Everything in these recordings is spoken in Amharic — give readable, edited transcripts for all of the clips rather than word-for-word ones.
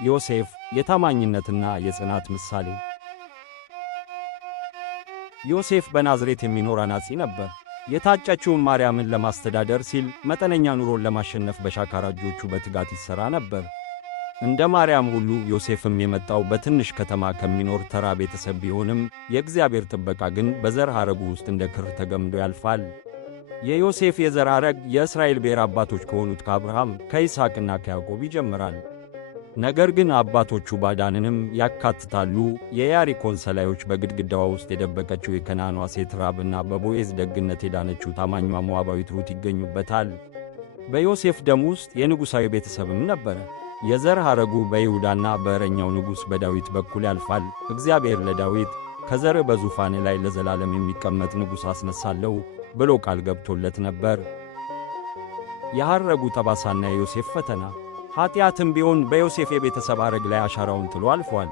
ዮሴፍ የታማኝነትና የጽናት ምሳሌ። ዮሴፍ በናዝሬት የሚኖር አናጺ ነበር። የታጨችውን ማርያምን ለማስተዳደር ሲል መጠነኛ ኑሮን ለማሸነፍ በሻካራ እጆቹ በትጋት ይሠራ ነበር። እንደ ማርያም ሁሉ ዮሴፍም የመጣው በትንሽ ከተማ ከሚኖር ተራ ቤተሰብ ቢሆንም የእግዚአብሔር ጥበቃ ግን በዘር ሐረጉ ውስጥ እንደ ክር ተገምዶ ያልፋል። የዮሴፍ የዘር ሐረግ የእስራኤል ብሔር አባቶች ከሆኑት ከአብርሃም ከይስሐቅና ከያዕቆብ ይጀምራል። ነገር ግን አባቶቹ ባዳንንም ያካትታሉ። የያሪኮን ሰላዮች በግድግዳዋ ውስጥ የደበቀችው የከናኗ ሴት ራብና በቦዔዝ ደግነት የዳነችው ታማኟ ሞዓባዊት ሩት ይገኙበታል። በዮሴፍ ደም ውስጥ የንጉሣዊ ቤተሰብም ነበረ። የዘር ሐረጉ በይሁዳና በእረኛው ንጉሥ በዳዊት በኩል ያልፋል። እግዚአብሔር ለዳዊት ከዘርህ በዙፋን ላይ ለዘላለም የሚቀመጥ ንጉሥ አስነሳለሁ ብሎ ቃል ገብቶለት ነበር። የሐረጉ ጠባሳና የዮሴፍ ፈተና። ኀጢአትም ቢሆን በዮሴፍ የቤተሰብ ሐረግ ላይ አሻራውን ጥሎ አልፏል።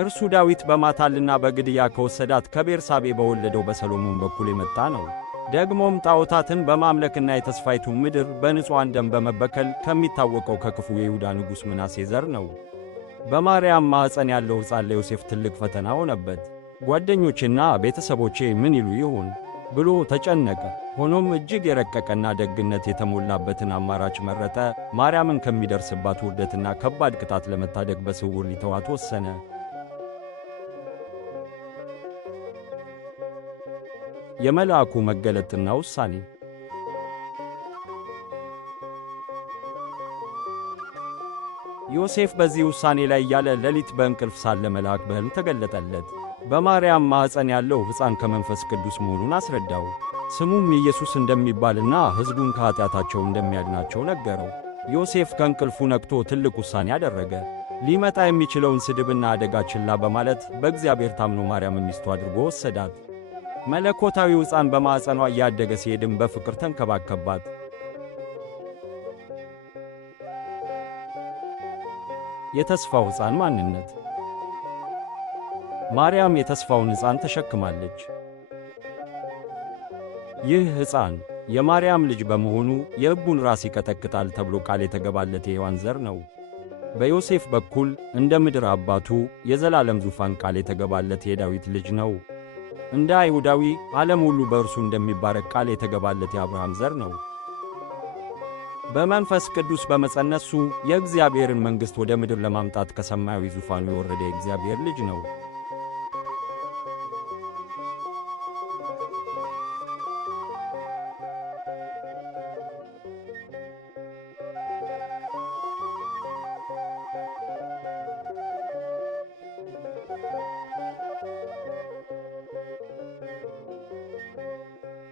እርሱ ዳዊት በማታልና በግድያ ከወሰዳት ከቤርሳቤ በወለደው በሰሎሞን በኩል የመጣ ነው። ደግሞም ጣዖታትን በማምለክና የተስፋይቱ ምድር በንጹሐን ደም በመበከል ከሚታወቀው ከክፉ የይሁዳ ንጉሥ ምናሴ ዘር ነው። በማርያም ማኅፀን ያለው ሕፃን ለዮሴፍ ትልቅ ፈተና ሆነበት። ጓደኞቼና ቤተሰቦቼ ምን ይሉ ይሆን ብሎ ተጨነቀ። ሆኖም እጅግ የረቀቀና ደግነት የተሞላበትን አማራጭ መረጠ። ማርያምን ከሚደርስባት ውርደትና ከባድ ቅጣት ለመታደግ በስውር ሊተዋት ወሰነ። የመልአኩ መገለጥና ውሳኔ። ዮሴፍ በዚህ ውሳኔ ላይ ያለ ሌሊት በእንቅልፍ ሳለ መልአክ በሕልም ተገለጠለት። በማርያም ማኅፀን ያለው ሕፃን ከመንፈስ ቅዱስ መሆኑን አስረዳው። ስሙም ኢየሱስ እንደሚባልና ሕዝቡን ከኀጢአታቸው እንደሚያድናቸው ነገረው። ዮሴፍ ከእንቅልፉ ነቅቶ ትልቅ ውሳኔ አደረገ። ሊመጣ የሚችለውን ስድብና አደጋ ችላ በማለት በእግዚአብሔር ታምኖ ማርያምን ሚስቱ አድርጎ ወሰዳት። መለኮታዊው ሕፃን በማኅፀኗ እያደገ ሲሄድም በፍቅር ተንከባከባት። የተስፋው ሕፃን ማንነት። ማርያም የተስፋውን ሕፃን ተሸክማለች። ይህ ሕፃን የማርያም ልጅ በመሆኑ የሕቡን ራስ ይቀጠቅጣል ተብሎ ቃል የተገባለት የሔዋን ዘር ነው። በዮሴፍ በኩል እንደ ምድር አባቱ የዘላለም ዙፋን ቃል የተገባለት የዳዊት ልጅ ነው። እንደ አይሁዳዊ ዓለም ሁሉ በእርሱ እንደሚባረክ ቃል የተገባለት የአብርሃም ዘር ነው። በመንፈስ ቅዱስ በመጸነሱ የእግዚአብሔርን መንግሥት ወደ ምድር ለማምጣት ከሰማያዊ ዙፋኑ የወረደ የእግዚአብሔር ልጅ ነው።